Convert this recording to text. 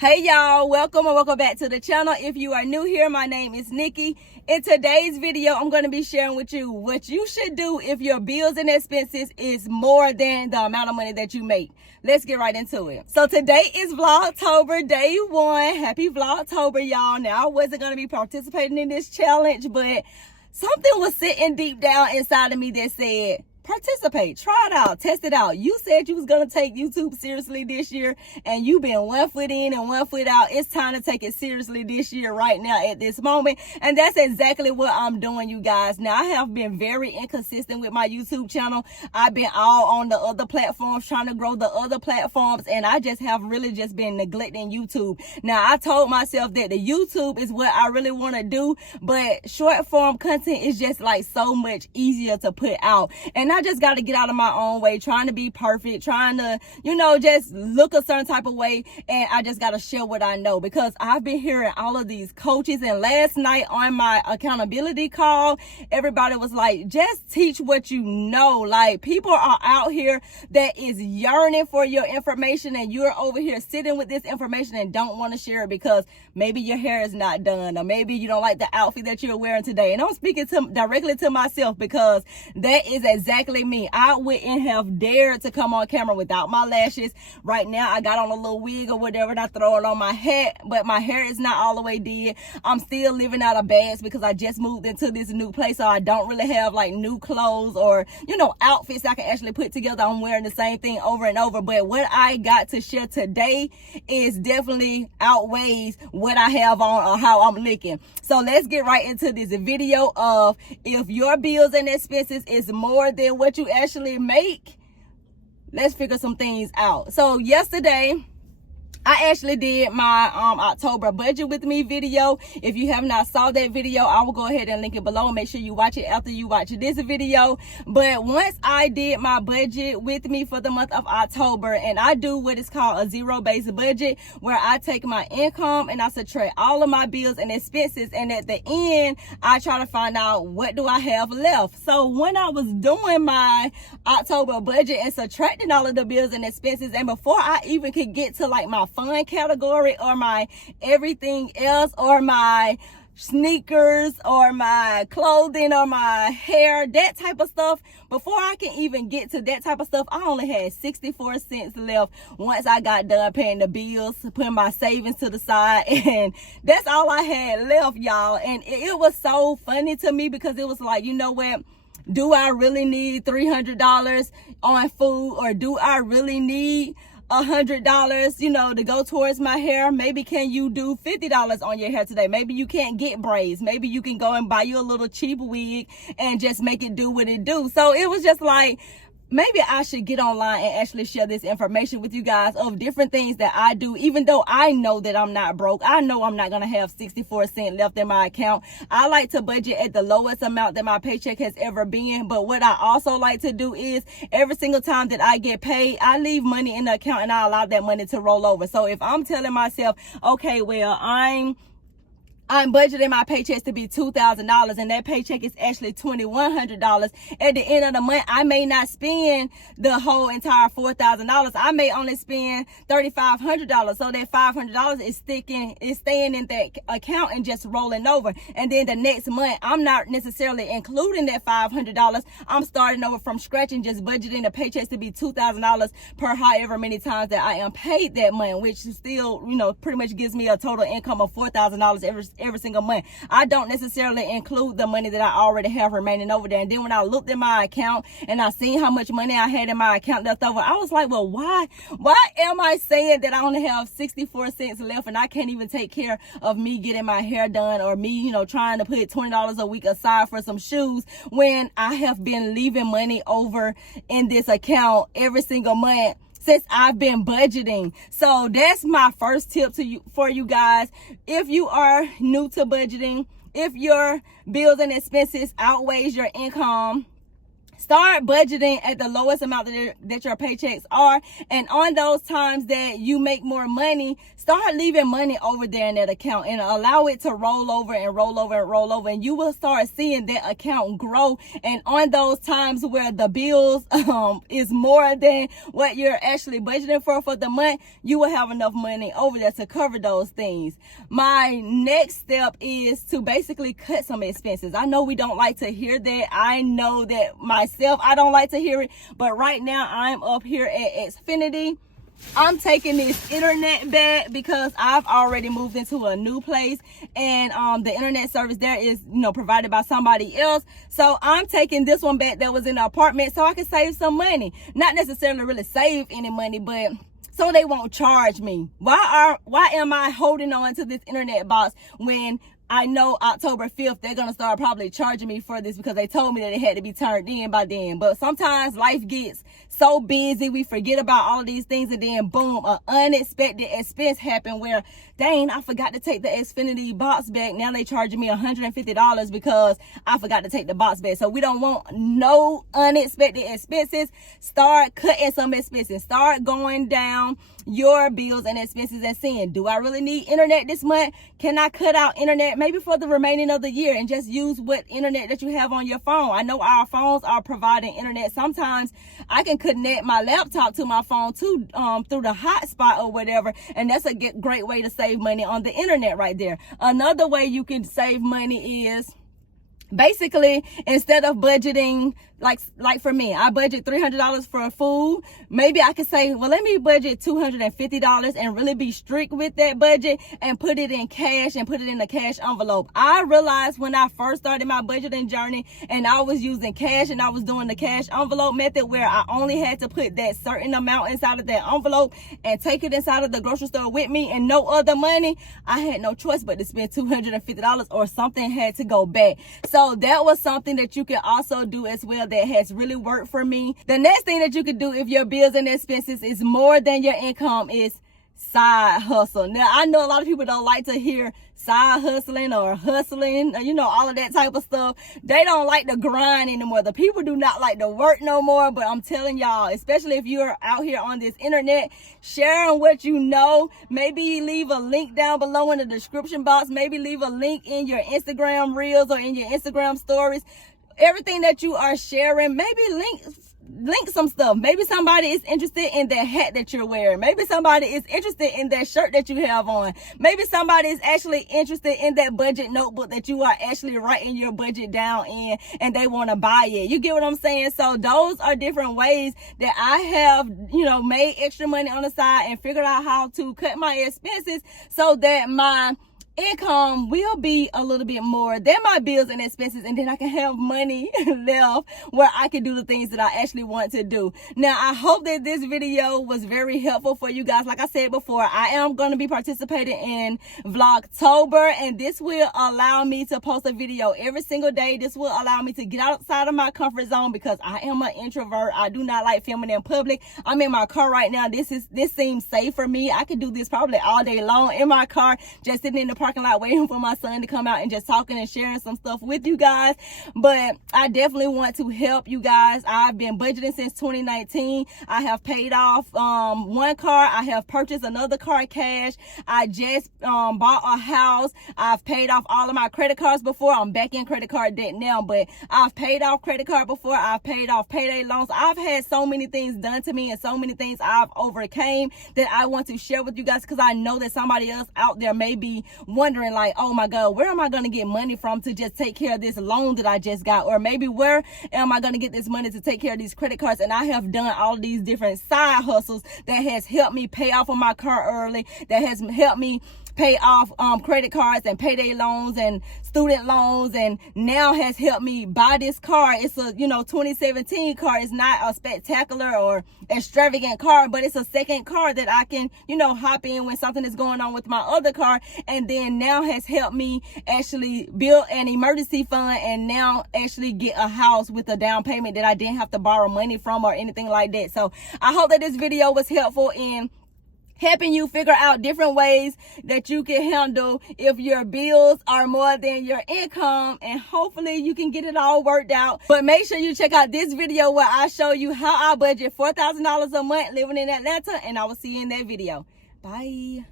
Hey y'all, welcome back to the channel. If you are new here, my name is Nikki. In today's video, I'm going to be sharing with you what you should do if your bills and expenses is more than the amount of money that you make. Let's get right into it. So today is Vlogtober, day 1. Happy Vlogtober, y'all. Now, I wasn't going to be participating in this challenge, but something was sitting deep down inside of me that said, participate, try it out, test it out. You said you was gonna take YouTube seriously this year, and you've been 1 foot in and 1 foot out. It's time to take it seriously this year, right now, at this moment. And that's exactly what I'm doing, you guys. Now, I have been very inconsistent with my YouTube channel. I've been all on the other platforms, trying to grow the other platforms, and I just have really just been neglecting YouTube. Now, I told myself that the YouTube is what I really want to do, but short form content is just like so much easier to put out. And I just got to get out of my own way, trying to be perfect, trying to, just look a certain type of way. And I just got to share what I know, because I've been hearing all of these coaches. And last night on my accountability call, everybody was like, just teach what you know. Like, people are out here that is yearning for your information, and you're over here sitting with this information and don't want to share it because maybe your hair is not done, or maybe you don't like the outfit that you're wearing today. And I'm speaking directly to myself, because that is exactly me. I wouldn't have dared to come on camera without my lashes. Right now, I got on a little wig or whatever, and I throw it on my head, but my hair is not all the way dead. I'm still living out of bags because I just moved into this new place, so I don't really have like new clothes or, outfits I can actually put together. I'm wearing the same thing over and over. But what I got to share today is definitely outweighs what I have on or how I'm looking. So let's get right into this video of if your bills and expenses is more than what you actually make. Let's figure some things out. So yesterday, I actually did my October budget with me video. If you have not saw that video, I will go ahead and link it below. Make sure you watch it after you watch this video. But once I did my budget with me for the month of October, and I do what is called a zero-based budget, where I take my income and I subtract all of my bills and expenses, and at the end, I try to find out what do I have left. So when I was doing my October budget and subtracting all of the bills and expenses, and before I even could get to like my fun category or my everything else or my sneakers or my clothing or my hair, that type of stuff, before I can even get to that type of stuff, I only had 64 cents left once I got done paying the bills, putting my savings to the side, and that's all I had left, y'all. And it was so funny to me, because it was like, you know what, do I really need $300 on food, or do I really need $100, to go towards my hair? Maybe can you do $50 on your hair today? Maybe you can't get braids. Maybe you can go and buy you a little cheap wig and just make it do what it do. So it was just like, maybe I should get online and actually share this information with you guys of different things that I do, even though I know that I'm not broke. I know I'm not going to have 64 cents left in my account. I like to budget at the lowest amount that my paycheck has ever been. But what I also like to do is every single time that I get paid, I leave money in the account and I allow that money to roll over. So if I'm telling myself, okay, well, I'm budgeting my paychecks to be $2,000, and that paycheck is actually $2,100. At the end of the month, I may not spend the whole entire $4,000. I may only spend $3,500. So that $500 is staying in that account and just rolling over. And then the next month, I'm not necessarily including that $500. I'm starting over from scratch and just budgeting the paychecks to be $2,000 per however many times that I am paid that month, which still, pretty much gives me a total income of $4,000 every single month. I don't necessarily include the money that I already have remaining over there. And then when I looked at my account and I seen how much money I had in my account left over, I was like, well, why am I saying that I only have 64 cents left and I can't even take care of me getting my hair done, or me, trying to put $20 a week aside for some shoes, when I have been leaving money over in this account every single month since I've been budgeting? So that's my first tip for you guys. If you are new to budgeting, if your bills and expenses outweighs your income, start budgeting at the lowest amount that your paychecks are. And on those times that you make more money, start leaving money over there in that account and allow it to roll over and roll over and roll over. And you will start seeing that account grow. And on those times where the bills is more than what you're actually budgeting for the month, you will have enough money over there to cover those things. My next step is to basically cut some expenses. I know we don't like to hear that. I know that myself, I don't like to hear it. But right now I'm up here at Xfinity. I'm taking this internet back because I've already moved into a new place, and the internet service there is, provided by somebody else. So I'm taking this one back that was in the apartment so I can save some money. Not necessarily really save any money, but so they won't charge me. Why am I holding on to this internet box when I know October 5th, they're going to start probably charging me for this because they told me that it had to be turned in by then. But sometimes life gets so busy, we forget about all these things, and then boom, an unexpected expense happened where, dang, I forgot to take the Xfinity box back. Now they charging me $150 because I forgot to take the box back. So we don't want no unexpected expenses. Start cutting some expenses. Start going down your bills and expenses and seeing, do I really need internet this month? Can I cut out internet maybe for the remaining of the year and just use what internet that you have on your phone? I know our phones are providing internet. Sometimes I can connect my laptop to my phone too, through the hotspot or whatever, and that's a great way to save money on the internet right there. Another way you can save money is basically, instead of budgeting, like for me, I budget $300 for food. Maybe I could say, well, let me budget $250 and really be strict with that budget and put it in cash and put it in a cash envelope. I realized when I first started my budgeting journey and I was using cash and I was doing the cash envelope method where I only had to put that certain amount inside of that envelope and take it inside of the grocery store with me and no other money, I had no choice but to spend $250 or something had to go back. So that was something that you can also do as well that has really worked for me. The next thing that you could do if your bills and expenses is more than your income is side hustle. Now, I know a lot of people don't like to hear side hustling or hustling, all of that type of stuff. They don't like to grind anymore. The people do not like to work no more. But I'm telling y'all, especially if you're out here on this internet, sharing what you know, maybe leave a link down below in the description box. Maybe leave a link in your Instagram reels or in your Instagram stories. Everything that you are sharing, maybe link some stuff. Maybe somebody is interested in that hat that you're wearing. Maybe somebody is interested in that shirt that you have on. Maybe somebody is actually interested in that budget notebook that you are actually writing your budget down in and they want to buy it. You get what I'm saying? So those are different ways that I have, made extra money on the side and figured out how to cut my expenses so that my income will be a little bit more than my bills and expenses, and then I can have money left where I can do the things that I actually want to do. Now, I hope that this video was very helpful for you guys. Like I said before, I am going to be participating in Vlogtober, and this will allow me to post a video every single day. This will allow me to get outside of my comfort zone because I am an introvert. I do not like filming in public. I'm in my car right now. This seems safe for me. I could do this probably all day long in my car, just sitting in the parking lot waiting for my son to come out and just talking and sharing some stuff with you guys. But I definitely want to help you guys. I've been budgeting since 2019. I have paid off one car. I have purchased another car cash. I just bought a house. I've paid off all of my credit cards before. I'm back in credit card debt now, but I've paid off credit card before. I've paid off payday loans. I've had so many things done to me and so many things I've overcame that I want to share with you guys because I know that somebody else out there may be wondering like, oh my God, where am I going to get money from to just take care of this loan that I just got? Or maybe where am I going to get this money to take care of these credit cards? And I have done all these different side hustles that has helped me pay off on my car early, that has helped me pay off credit cards and payday loans and student loans, and now has helped me buy this car. It's a 2017 car. It's not a spectacular or extravagant car, but it's a second car that I can hop in when something is going on with my other car, and then now has helped me actually build an emergency fund and now actually get a house with a down payment that I didn't have to borrow money from or anything like that. So I hope that this video was helpful in helping you figure out different ways that you can handle if your bills are more than your income, and hopefully you can get it all worked out. But make sure you check out this video where I show you how I budget $4,000 a month living in Atlanta, and I will see you in that video. Bye.